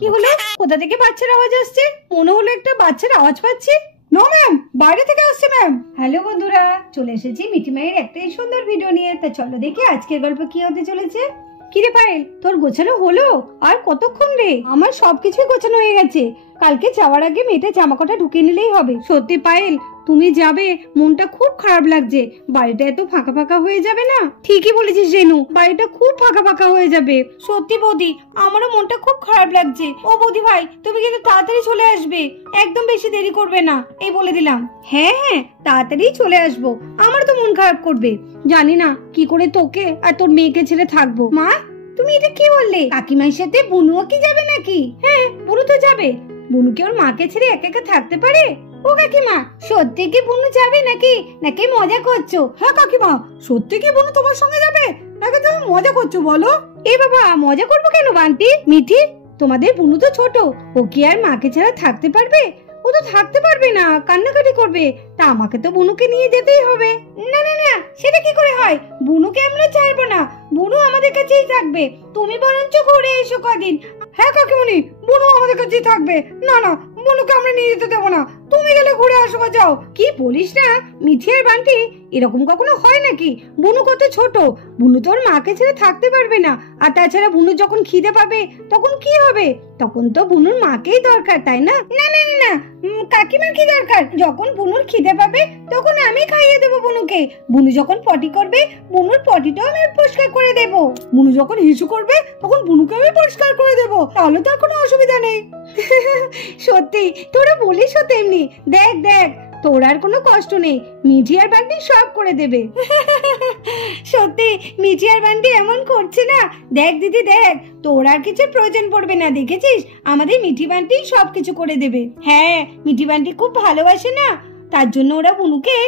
কি হলো? কোথা থেকে বাচ্চার আওয়াজ আসছে? মনে হলো একটা বাচ্চার আওয়াজ পাচ্ছি। নো ম্যাম, বাইরে থেকে আসছে ম্যাম। হ্যালো বন্ধুরা, চলে এসেছি মিঠি মায়ের একটা সুন্দর ভিডিও নিয়ে। তা চলো দেখি আজকের গল্প কি হতে চলেছে। কিরে পায়েল, তোর গোছানো হলো? আর কতক্ষণ রে? আমার সবকিছুই গোছানো হয়ে গেছে। কালকে যাওয়ার আগে মেয়েটা জামা কাটা ঢুকিয়ে নিলেই হবে। সত্যি পায়েল, তুমি যাবে, মনটা খুব খারাপ লাগছে। বাড়িটা এত ফাঁকা ফাঁকা হয়ে যাবে না? ঠিকই বলেছিস রেনু, বাড়িটা খুব ফাঁকা ফাঁকা হয়ে যাবে। সত্যি বৌদি, আমারও মনটা খুব খারাপ লাগছে। ও বৌদি ভাই, তুমি কিন্তু তাড়াতাড়ি চলে আসবে, একদম বেশি দেরি করবে না, এই বলে দিলাম। হ্যাঁ হ্যাঁ, তাড়াতাড়ি চলে আসবো। আমার তো মন খারাপ করবে, জানি না কি করে তোকে আর তোর মেয়েকে ছেড়ে থাকবো। মা, তুমি এটা কি বললে? কাকিমার সাথে বুনুও কি যাবে নাকি? হ্যাঁ, বুনু তো যাবে। বুনু কি ওর মাকে ছেড়ে একা একা থাকতে পারে? ও কাকিমা, সত্যি কি বুনু যাবে নাকি নাকি মজা করছো? হ্যাঁ কাকিমা, সত্যি কি বুনু তোমার সঙ্গে যাবে নাকি তুমি মজা করছো বলো? এ বাবা, মজা করবো কেন বান্টি? মিঠি, তোমাদের বুনু তো ছোট, ও কি আর মাকে ছাড়া থাকতে পারবে? ও তো থাকতে পারবে না, কান্নাকাটি করবে। তা আমাকে তো বুনুকে নিয়ে যেতেই হবে। না না না, সেটা কি করে হয়? বুনুকে আমরা ছাড়বো না, বুনু আমাদের কাছেই থাকবে। তুমি বরঞ্চ ঘুরে এসো কদিন। হ্যাঁ কাকিমণি, বুনু আমাদের কাছেই থাকবে। না না, বুনুকে আমরা নিয়ে যেতে দেবো না, তুমি গেলে ঘুরে আসো। যাও। কি বলিস না মিঠি আর বান্টি, এরকম কখনো হয় নাকি? বুনু কত ছোট, বুনু তোর মাকে ছেড়ে থাকতে পারবে না। আর তাছাড়া বুনু যখন খিদে পাবে তখন কি হবে? তখন তো বুনুর মাকেই দরকার, তাই না? না না না, কাকিমার কি দরকার? যখন বুনুর খিদে পাবে তখন আমি খাইয়ে দেবো বুনুকে। বুনু যখন পটি করবে, বুনুর পটিটাও আমি পরিষ্কার করে দেব। বুনু যখন হিসু করবে তখন বুনুকে আমি পরিষ্কার করে দেব। তাহলে তো আর কোনো অসুবিধা নেই। সত্যি তোরা বলিস তো তেমনি। দেখ দেখ, তোর আর কোনো কষ্ট নেই, মিঠি আর বান্টি সব করে দেবে। সত্যি মিঠি আর বান্টি এমন করছে না। দেখ দিদি দেখ, তোর আর কিছু প্রয়োজন পড়বে না, দেখেছিস আমাদের মিঠি বান্টি সবকিছু করে দেবে। হ্যাঁ, মিঠি বান্টি খুব ভালোবাসে না, তার জন্য ওরা বুনুকে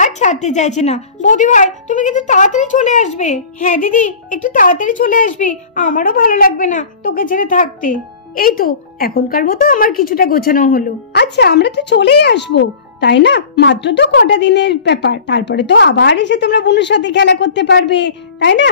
আর ছাড়তে চাইছে না। বৌদি ভাই, তুমি কিন্তু তাড়াতাড়ি চলে আসবে। হ্যাঁ দিদি, একটু তাড়াতাড়ি চলে আসবি, আমারও ভালো লাগবে না তোকে ছেড়ে থাকতে। এই তো এখনকার মতো আমার কিছুটা গোছানো হলো। আচ্ছা, আমরা তো চলেই আসবো, তাই না? মাত্র তো কটা দিনের ব্যাপার, তারপরে তো আবার এসে তোমরা বুনুর সাথে খেলা করতে পারবে, তাই না?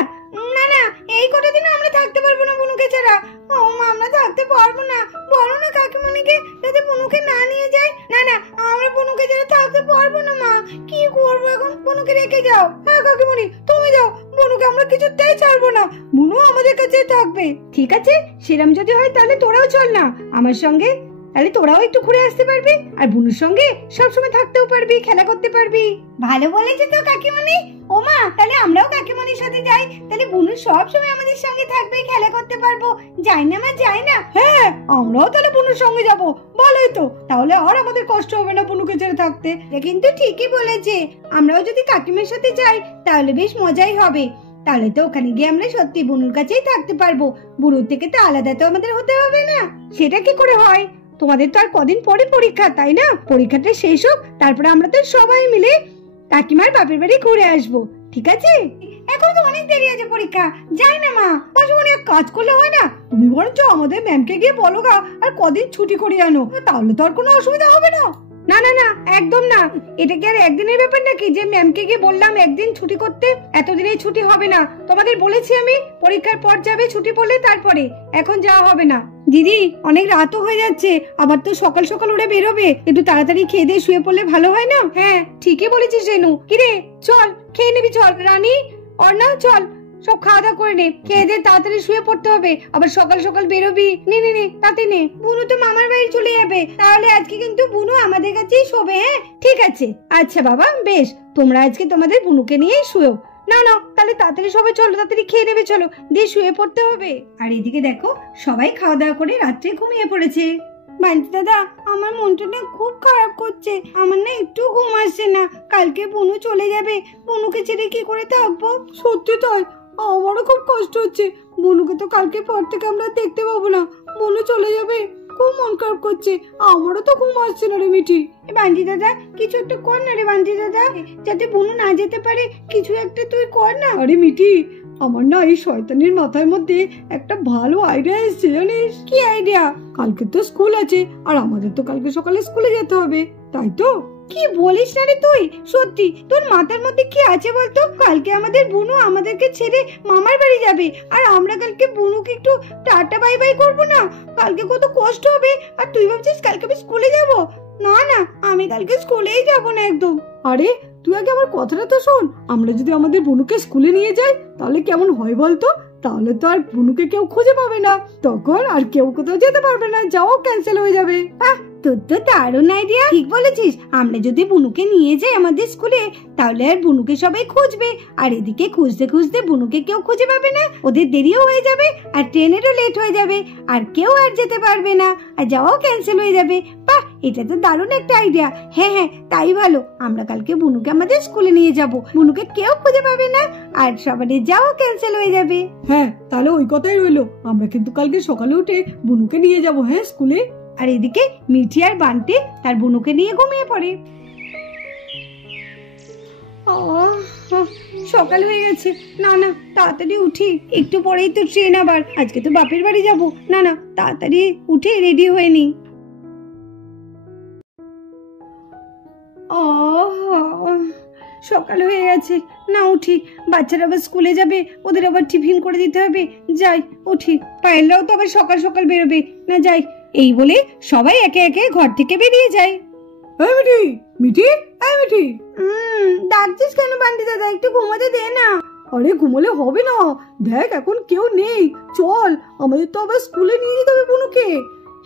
না না, এই কটা দিন আমরা থাকতে পারবো না বুনুকে ছাড়া। ও মা, আমরা থাকতে পারবো না। বলো না কাকিমণিকে যাতে বুনুকে না নিয়ে যায়। না না, আমরা বুনুকে ছাড়া থাকতে পারবো না মা। কি করবো এখন? বুনুকে রেখে যাও। হ্যাঁ কাকিমণি, তুমি যাও, বুনুকে আমরা কিছুতেই ছাড়বো না, বুনু আমাদের কাছেই থাকবে। ঠিক আছে, সেরম যদি হয় তাহলে তোরাও চল না আমার সঙ্গে, তাহলে তোরাও একটু ঘুরে আসতে পারবি আর বুনুর সঙ্গে সবসময় থাকতেও পারবি, খেলা করতে পারবি। ভালো বলেছে তো কাকিমণি। ও মা, তাহলে আমরাও কাকিমণির সাথে যাই, তাহলে বুনু সব সময় আমাদের সঙ্গে থাকবে, খেলা করতে পারবো। যাই না মা, যাই না? হ্যাঁ, আমরাও তাহলে বুনুর সঙ্গে যাব। ভালোই তো, তাহলে আর আমাদের কষ্ট হবে না বুনুকে ছেড়ে থাকতে। কিন্তু ঠিকই বলেছে, আমরাও যদি কাকিমার সাথে যাই তাহলে বেশ মজাই হবে। তাহলে তো ওখানে গিয়ে আমরা সত্যি বুনুর কাছেই থাকতে পারবো, বুনুর থেকে তো আলাদা তো আমাদের হতে হবে না। সেটা কি করে হয়? তোমাদের তো আর কদিন পরে পরীক্ষা, তাই না? পরীক্ষাটা শেষ হোক, তারপরে আমরা তো সবাই মিলে কাকিমার বাপের বাড়ি ঘুরে আসবো, ঠিক আছে? এখন তো অনেক দেরি আছে, পরীক্ষা। যাই না মা, পাশাপাশি এক কাজ করলে হয় না, তুমি বরঞ্চ আমাদের ম্যামকে গিয়ে বলো গা আর কদিন ছুটি করিয়ে আনো, তাহলে তো আর কোনো অসুবিধা হবে না। না না না, একদম না। এটা কি আর একদিনের ব্যাপার নাকি যে ম্যামকে গিয়ে বললাম একদিন ছুটি করতে? এতদিনেই ছুটি হবে না, তোমাদের বলেছি আমি পরীক্ষার পর যাবে, ছুটি পড়লে তারপরে, এখন যাওয়া হবে না। দিদি, অনেক রাতও হয়ে যাচ্ছে, আবার তো সকাল সকাল ওরা বেরোবে, একটু তাড়াতাড়ি খেয়ে দিয়ে শুয়ে পড়লে ভালো হয় না? হ্যাঁ ঠিকই বলেছিস রেনু। কিরে চল, খেয়ে নিবি চল। রানী, অর্ণা, চল সব খাওয়া দাওয়া করে নে, খেয়ে দিয়ে তাড়াতাড়ি শুয়ে পড়তে হবে, আবার সকাল সকাল বেরোবি। নে নে নে, তাতে নে। বুনু তো মামার বাড়ি চলে যাবে, তাহলে আজকে কিন্তু বুনু আমাদের কাছেই শোবে। হ্যাঁ ঠিক আছে। আচ্ছা বাবা, বেশ, তোমরা আজকে তোমাদের বুনুকে নিয়েই শুয়েও। না না, তাহলে তাড়াতাড়ি সবাই চলো, তাড়াতাড়ি খেয়ে নেবে, চলো, দিয়ে শুয়ে পড়তে হবে। আর এদিকে দেখো, সবাই খাওয়া দাওয়া করে রাত্রে ঘুমিয়ে পড়েছে। বান্টি দাদা, আমার মনটা না খুব খারাপ করছে, আমার না একটু ঘুম আসছে না। কালকে বুনু চলে যাবে, বুনুকে ছেড়ে কি করে থাকবো? সত্যি তাই, আমারও খুব কষ্ট হচ্ছে। বুনুকে তো কালকে পর থেকে আমরা দেখতে পাবো না, বুনু চলে যাবে, খুব মন খারাপ করছে। আমারও তো ঘুম আসছে না রে মিঠি। বান্টি দাদা, কিছু একটা কর না রে বান্টি দাদা, যাতে বুনু না যেতে পারে, কিছু একটা তুই কর না। আরে মিঠি, আমার না এই শয়তানের মাথার মধ্যে একটা ভালো আইডিয়া এসেছে, জানিস? কি আইডিয়া? কালকে তো স্কুল আছে আর আমাদের তো কালকে সকালে স্কুলে যেতে হবে, তাই তো? কি বলিস না রে তুই? সত্যি তোর মাথার মধ্যে কি আছে বলতো? কালকে আমাদের বুনু আমাদেরকে ছেড়ে মামার বাড়ি যাবে, আর আমরা কালকে বুনুকে একটু টাটা বাই বাই করবো না? কালকে কত কষ্ট হবে। আর তুই ভাবছিস কালকে আমি স্কুলে যাব? না না, আমি কালকে স্কুলেই যাব না একদম। আরে তুই আগে আমার কথাটা তো শোন। আমরা যদি আমাদের বুনুকে স্কুলে নিয়ে যাই তাহলে কেমন হয় বলতো? তাহলে তো আর বুনুকে কেউ খুঁজে পাবে না, তখন আর কেউ কোথাও যেতে পারবে না, যাওয়াও ক্যান্সেল হয়ে যাবে। তোর তো দারুণ আইডিয়া, ঠিক বলেছিস। আমরা যদি বুনুকে নিয়ে যাই আমাদের স্কুলে, তাহলে আর বুনুকে সবাই খুঁজবে, আর এদিকে খুঁজতে খুঁজতে বুনুকে কেউ খুঁজে পাবে না, ওদের দেরিও হয়ে যাবে, আর ট্রেনেরও লেট হয়ে যাবে, আর কেউ আর যেতে পারবে না, আর যাওয়াও ক্যান্সেল হয়ে যাবে। বাহ, এটা তো দারুণ একটা আইডিয়া। হ্যাঁ হ্যাঁ, তাই ভালো। আমরা কালকে বুনুকে আমাদের স্কুলে নিয়ে যাব, বুনুকে কেউ খুঁজে পাবে না, আর সবারই যাওয়াও ক্যান্সেল হয়ে যাবে। হ্যাঁ, তাহলে ওই কথাই রইলো। আমরা কিন্তু কালকে সকালে উঠে বুনুকে নিয়ে যাব, হ্যাঁ, স্কুলে। আর এদিকে মিঠি আর বান্টি তার বুনুকে নিয়ে ঘুমিয়ে পড়ে। সকাল হয়ে গেছে। না না, তাড়াতাড়ি উঠি, একটু পরেই তো ট্রেন আবার। আজকে তো বাপের বাড়ি যাব। না না, তাড়াতাড়ি উঠে রেডি হয়ে নি। সকাল হয়ে গেছে, না উঠি। বাচ্চারা আবার স্কুলে যাবে, ওদের আবার টিফিন করে দিতে হবে। যাই, উঠি। পায়েলরাও তো আবার সকাল সকাল বেরোবে। না যাই। এই বলে সবাই একে একে ঘর থেকে বেরিয়ে যায়। মিঠি, মিঠি, মিঠি, ডাকছিস কেন বান্টি দাদা? একটু ঘুমাতে দে না। আরে ঘুমোলে হবে না, দেখ এখন কেউ নেই। চল, আমাদের তো আবার স্কুলে নিয়ে যেতে হবে বুনুকে।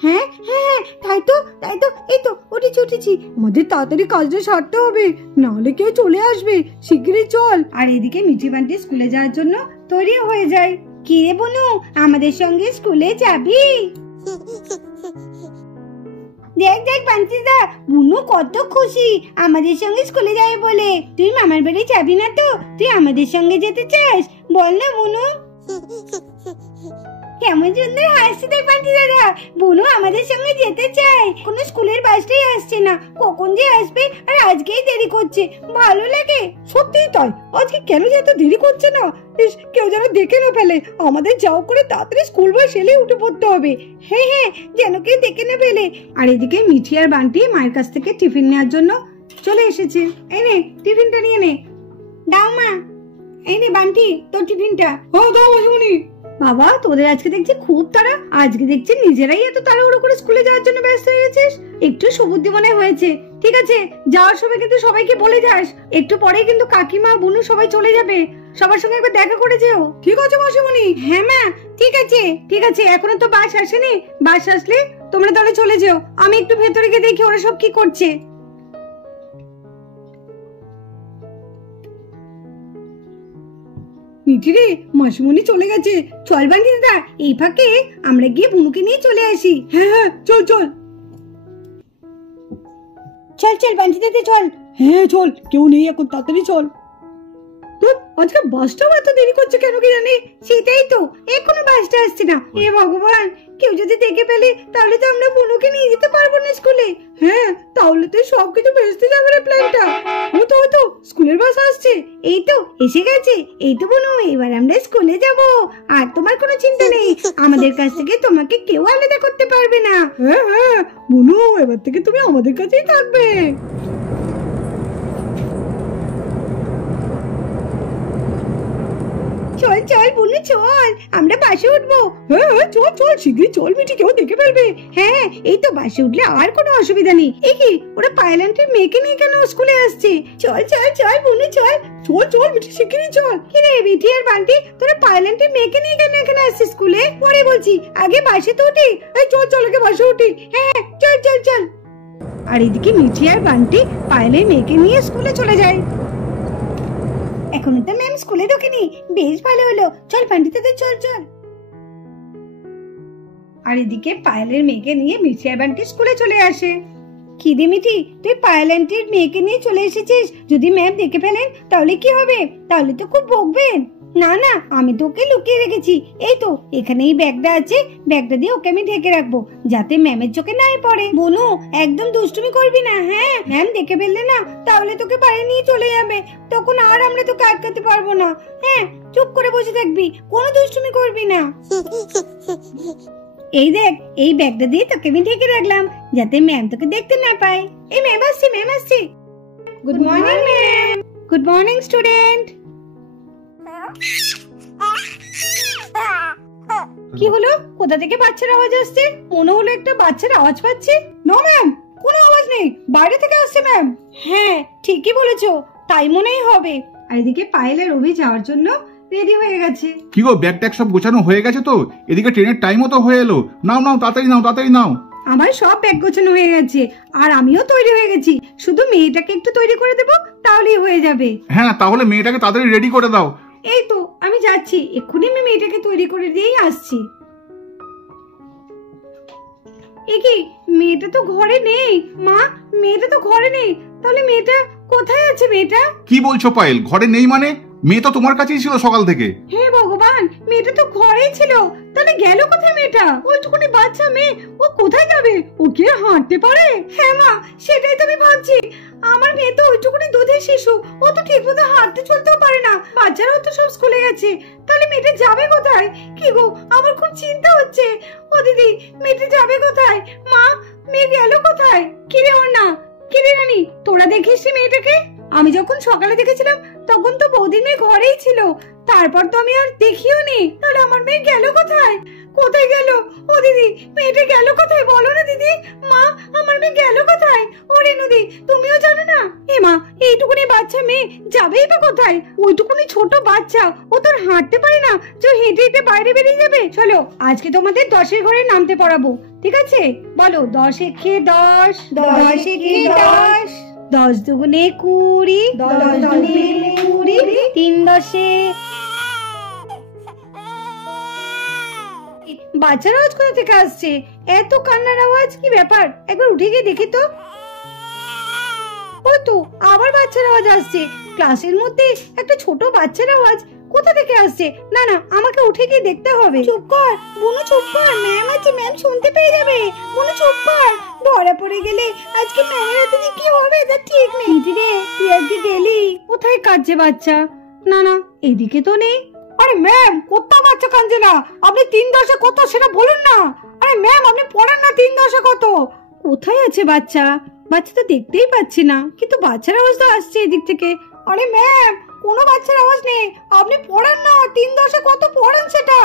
হ্যাঁ হ্যাঁ হ্যাঁ, তাই তো তাই তো। এই তো উঠেছি। আমাদের তাড়াতাড়ি কাজটা সারতে হবে, নাহলে কেউ চলে আসবে। শিগগিরই চল। আর এদিকে মিঠি বান্টি স্কুলে যাওয়ার জন্য তৈরি হয়ে যায়। কি রে বুনু, আমাদের সঙ্গে স্কুলে যাবি? দেখ দেখ বান্টিদা, বুনু কত খুশি আমাদের সঙ্গে স্কুলে যাবে বলে। তুই মামার বাড়ি যাবি না তো? তুই আমাদের সঙ্গে যেতে চাস? বল না বুনু। কেমন সুন্দর হাসি দেখ বান্টি দাদা। বুনু আমাদের সঙ্গে যেতে চায়। কোনো স্কুলের বাসটাই আসছে না, কখন যে আসবে, আর আজকেই দেরি করছে। ভালো লাগে। সত্যিই তাই, আজকে কেন যে এত দেরি করছে না? কেউ যেন দেখে না ফেলে। আমাদের যাও করে তাড়াতাড়ি স্কুল বাস এলে উঠে পড়তে হবে। হ্যাঁ হ্যাঁ, যেন কেউ দেখে না ফেলে। আর এদিকে মিঠি আর বান্টি মায়ের কাছ থেকে টিফিন নেওয়ার জন্য চলে এসেছে। এই নে টিফিনটা নিয়ে নে। দাও মা। এই নে বান্টি, তোর টিফিনটা। ও দাও মাসিমণি। বাবা, তোদের আজকে দেখছি খুব তাড়া। আজকে দেখছি নিজেরাই এত তাড়াহুড়ো করে স্কুলে যাওয়ার জন্য ব্যস্ত হয়ে গেছিস। একটু সুবুদ্ধি মনে হয়েছে। ঠিক আছে, যাওয়ার সময় কিন্তু সবাইকে বলে যাস। একটু পরেই কিন্তু কাকিমা বুনু সবাই চলে যাবে, সবার সঙ্গে একবার দেখা করে যেও। ঠিক আছে মাসিমণি। হ্যাঁ মা, ঠিক আছে ঠিক আছে। এখনো তো বাস আসেনি, বাস আসলে তোমরা তাহলে চলে যেও। আমি একটু ভেতরে গিয়ে দেখি ওরা সব কি করছে। মিঠি রে, মাসিমণি চলে গেছে। চল বান্টি দাদা, এই ফাঁকে আমরা গিয়ে বুনুকে নিয়ে চলে আসি। হ্যাঁ হ্যাঁ, চল চল চল চল বান্টি দাদা, চল। হ্যাঁ চল, কেউ নেই এখন, তাড়াতাড়ি চল। আজকে বাসটাও এত দেরি করছে কেন কি জানি? সেটাই তো, এখনো বাসটা আসছে না। হে ভগবান, কেউ যদি দেখে ফেলে তাহলে তো আমরা বুনুকে নিয়ে যেতে পারবো না স্কুলে। হ্যাঁ, তাহলে তো সবকিছু ভেস্তে যাবে রে প্ল্যানটা। ও তো স্কুলের বাস আসছে। এই তো এসে গেছে। এই তো বুনু, এবার আমরা স্কুলে যাব। আর তোমার কোনো চিন্তা নেই, আমাদের কাছ থেকে তোমাকে কেউ আলাদা করতে পারবে না। হ্যাঁ হ্যাঁ বুনু, এবার থেকে তুমি আমাদের কাছেই থাকবে। চল চল বুনু, চল, আমরা বাসে উঠবো। হ্যাঁ হ্যাঁ, চল চল, শীঘ্রই চল মিঠি, কেউ দেখে ফেলবে। হ্যাঁ, এই তো বাসে উঠলে আর কোনো অসুবিধা নেই। এই কি, ওরা পায়েলান্টের মেয়েকে নিয়ে কেন স্কুলে আসছে? চল চল চল বুনু, চল চল চল মিঠি, শিগগিরই চল। কি রে মিঠি আর বান্টি, তোরা পায়েলান্টের মেয়েকে নিয়ে কেন এখানে আসছিস স্কুলে? পরে বলছি, আগে বাসে তো উঠি। এই চল চল, আগে বাসে উঠি। হ্যাঁ চল চল চল। আর এদিকে মিঠি আর বান্টি পায়েলের মেয়েকে নিয়ে স্কুলে চলে যায়। এখনো তো ম্যাম স্কুলে ঢোকেনি। বেশ ভালো হলো, চল বান্টি দাদা, চল চল। আর এদিকে পায়েলের মেয়েকে নিয়ে মিঠি আর বান্টি স্কুলে চলে আসে। কি রে মিঠি, তুই পায়েল আন্টির মেয়েকে নিয়ে চলে এসেছিস? যদি ম্যাম দেখে ফেলেন তাহলে কি হবে? তাহলে তো খুব বকবেন। না না, আমি তো ওকে লুকিয়ে রেখেছি। এই তো এখানে এই ব্যাগটা আছে, ব্যাগটা দিয়ে ওকে আমি ঢেকে রাখবো যাতে ম্যামের চোখে নাই পড়ে। বনু একদম দুষ্টুমি করবি না, হ্যাঁ? ম্যাম দেখে ফেললে না তাহলে তোকে বাইরে নিয়ে চলে যাবে, তখন আর আমরা তোকে আটকাতে পারবো না। হ্যাঁ, চুপ করে বসে থাকবি, কোনো দুষ্টুমি করবি না। এই দেখ, এই ব্যাগটা দিয়ে তোকে আমি ঢেকে রাখলাম যাতে ম্যাম তোকে দেখতে না পায়। এই ম্যাম আসছে, ম্যাম আসছে। Good morning ma'am. Good morning student. কি হলো? কোথা থেকে বাচ্চার আওয়াজ আসছে? মনে হলো একটা বাচ্চার আওয়াজ পাচ্ছি। নো ম্যাম, কোনো আওয়াজ নেই, বাইরে থেকে আসছে ম্যাম। হ্যাঁ ঠিকই বলেছো, তাই মনেই হবে। আর এদিকে পায়েল আর রবি যাওয়ার জন্য রেডি হয়ে গেছে। কি গো, ব্যাগ ট্যাগ সব গোছানো হয়ে গেছে তো? এদিকে ট্রেনের টাইমও তো হয়ে এলো। নাও নাও, তাড়াতাড়ি নাও, তাড়াতাড়ি নাও। আমার সব ব্যাগ গোছানো হয়ে গেছে আর আমিও তৈরি হয়ে গেছি, শুধু মেয়েটাকে একটু তৈরি করে দেবো তাহলেই হয়ে যাবে। হ্যাঁ, তাহলে মেয়েটাকে তাড়াতাড়ি রেডি করে দাও। এই তো আমি যাচ্ছি, এক্ষুনি আমি মেয়েটাকে তৈরি করে দিয়েই আসছি। এ কি, মেয়েটা তো ঘরে নেই। মা, মেয়েটা তো ঘরে নেই, তাহলে মেয়েটা কোথায় আছে? মেয়েটা কি বলছো পায়েল? ঘরে নেই মানে? মেয়ে তো তোমার কাছেই ছিল সকাল থেকে। হে ভগবান, মেয়েটা তো ঘরেই ছিল, তাহলে গেল কোথায় মেয়েটা? ওইটুকুনি বাচ্চা মেয়ে, ও কোথায় যাবে? ও কি হাঁটতে পারে? হ্যাঁ মা, সেটাই তো আমি ভাবছি। আমার মেয়ে তো ওইটুকুনি দুধের শিশু, ও তো ঠিক মতো হাঁটতে চলতেও পারে না। বাচ্চারাও তো সব স্কুলে গেছে, তাহলে মেয়েটা যাবে কোথায়? কি গো, আমার খুব চিন্তা হচ্ছে। ও দিদি, মেয়েটা যাবে কোথায়? মা, মেয়ে গেল কোথায়? কিরে ওর না, কিরে রানী, তোরা দেখিস মেয়েটাকে? আমি যখন সকালে দেখেছিলাম তখন তো বৌদির মেয়ে ঘরেই ছিল, তারপর তো আমি আর দেখিও নি। তাহলে আমার মেয়ে গেল কোথায়? কোথায় গেল? ও দিদি, মেয়েটা গেল কোথায় বলো না দিদি। মা, আমার মেয়ে গেল কোথায়? ও রেনুদি, তুমিও জানো না? এ মা, এইটুকুনি বাচ্চা মেয়ে যাবেই বা কোথায়? ওইটুকুনি ছোট বাচ্চা, ও তো আর হাঁটতে পারে না যে হেঁটে হেঁটে বাইরে বেরিয়ে যাবে। চলো আজকে তোমাদের 10-এর ঘরে নামতে পড়াবো, ঠিক আছে? বলো 10 একে 10, 10 একে 10, 10 দুগুণে 20, 10 দুগুণে 20, 3 10-এ। বাচ্চার আওয়াজ কোথা থেকে আসছে? এত কান্নার আওয়াজ, কি ব্যাপার? একবার উঠে গিয়ে দেখি তো। ও তো আবার বাচ্চার আওয়াজ আসছে, ক্লাসের মধ্যে একটা ছোট বাচ্চার আওয়াজ কোথা থেকে আসছে? না না, আমাকে উঠে গিয়ে দেখতে হবে। চুপ কর বুনু, চুপ কর, ম্যাম আছে, ম্যাম শুনতে পেয়ে যাবে। বুনু চুপ কর, ধরা পড়ে গেলে আজকে ম্যামের হাতে যে কি হবে তা ঠিক নেই। দিদি রে, তুই আজকে গেলি কোথায়? কাঁদছে বাচ্চা? না না, এদিকে তো নেই। আরে ম্যাম, কোথাও বাচ্চা কাঁদছে না, আপনি 3 10-এ কত সেটা বলুন না। আরে ম্যাম, আপনি পড়েন না 3 10-এ কত। কোথায় আছে বাচ্চা? বাচ্চা তো দেখতেই পাচ্ছি না, কিন্তু বাচ্চার আওয়াজ তো আসছে এদিক থেকে। আরে ম্যাম, কোনো বাচ্চার আওয়াজ নেই, আপনি পড়েন না 3 10-এ কত, পড়েন সেটা।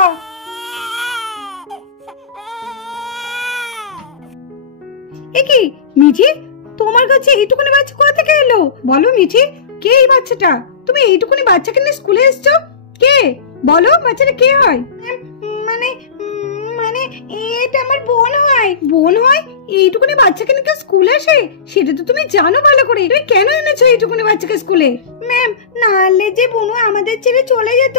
এ কি মিঠি, তোমার কাছে এইটুকুনি বাচ্চা কোথা থেকে এলো? বলো মিঠি, কে এই বাচ্চাটা? তুমি এইটুকুনি বাচ্চাকে নিয়ে স্কুলে এসছো? কে? বলো, বাচ্চাটা কে হয়? মানে মানে এটা আমার বোন হয়। বোন হয়? এইটুকুনি বাচ্চাকে নিয়ে স্কুলে আসে? সেটা তো তুমি জানো ভালো করে, তুমি কেন এনেছো এইটুকুনি বাচ্চাকে স্কুলে? ম্যাম, নাহলে যে বুনু আমাদের ছেড়ে চলে যেত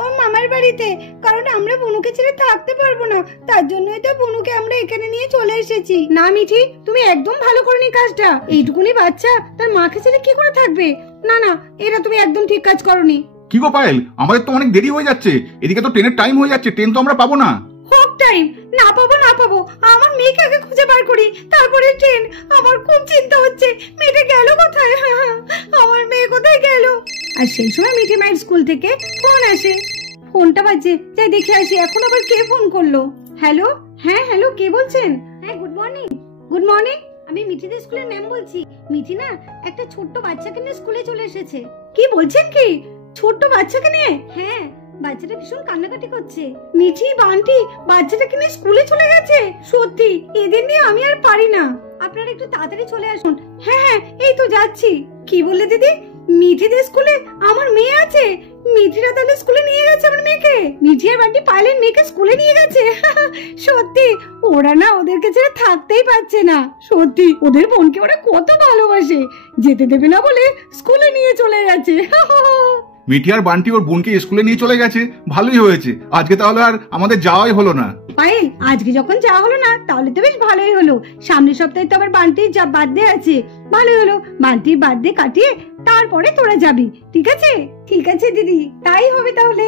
ওর মামার বাড়িতে, কারণ আমরা বুনুকে ছেড়ে থাকতে পারবো না, তার জন্যই তো বুনুকে আমরা এখানে নিয়ে চলে এসেছি। না মিঠি, তুমি একদম ভালো করনি কাজটা। এইটুকুনি বাচ্চা তার মাকে ছেড়ে কি করে থাকবে? না না, এটা তুমি একদম ঠিক কাজ করনি। কি গো পায়েল, আমাদের তো অনেক দেরি হয়ে যাচ্ছে, এদিকে তো ট্রেনের টাইম হয়ে যাচ্ছে, ট্রেন তো আমরা পাবো না। হোক টাইম, না পাবো না পাবো, আমার মেয়েকে আগে খুঁজে বার করি, তারপরে ট্রেন। আমার খুব চিন্তা হচ্ছে, মেয়েটা গেল কোথায়? আমার মেয়ে কোথায় গেল? আর সেই সময় মিঠি মায়ের স্কুল থেকে ফোন আসে। ফোনটা বাজে, যাই দেখে আসি এখন আবার কে ফোন করলো। হ্যালো, হ্যাঁ হ্যালো, কে বলছেন? হ্যাঁ গুড মর্নিং। গুড মর্নিং, আমি মিঠিদের স্কুলের ম্যাম বলছি। মিঠি না একটা ছোট্ট বাচ্চাকে নিয়ে স্কুলে চলে এসেছে। কি বলছেন? কি ছোট্ট বাচ্চাকে নিয়ে? হ্যাঁ, বাচ্চাটা ভীষণ কান্নাকাটি করছে। মিঠি বান্টি বাচ্চাটাকে নিয়ে স্কুলে চলে গেছে? সত্যি, এদের নিয়ে আমি আর পারি না, আপনারা একটু তাড়াতাড়ি চলে আসুন। হ্যাঁ হ্যাঁ, এই তো যাচ্ছি। কি বললে দিদি? মিঠিদের স্কুলে আমার মেয়ে আছে? মিঠিরা তাহলে স্কুলে নিয়ে গেছে আমার মেয়েকে? মিঠি আর বান্টি পাইলের মেয়েকে স্কুলে নিয়ে গেছে? সত্যি, ওরা না ওদেরকে ছেড়ে থাকতেই পারছে না। সত্যি, ওদের বোনকে ওরা কত ভালোবাসে, যেতে দেবে না বলে স্কুলে নিয়ে চলে গেছে। মিঠি আর বান্টি ওর বোনকে স্কুলে নিয়ে চলে গেছে, ভালোই হয়েছে। আজকে তাহলে আর আমাদের যাওয়াই হলো না। পায়েল, আজকে যখন যাওয়া হলো না তাহলে তো বেশ ভালোই হলো। সামনের সপ্তাহে তো আবার বান্টির বার্থডে আছে, ভালোই হলো। বান্টির বার্থডে কাটিয়ে তারপরে তোরা যাবি, ঠিক আছে? ঠিক আছে দিদি, তাই হবে তাহলে।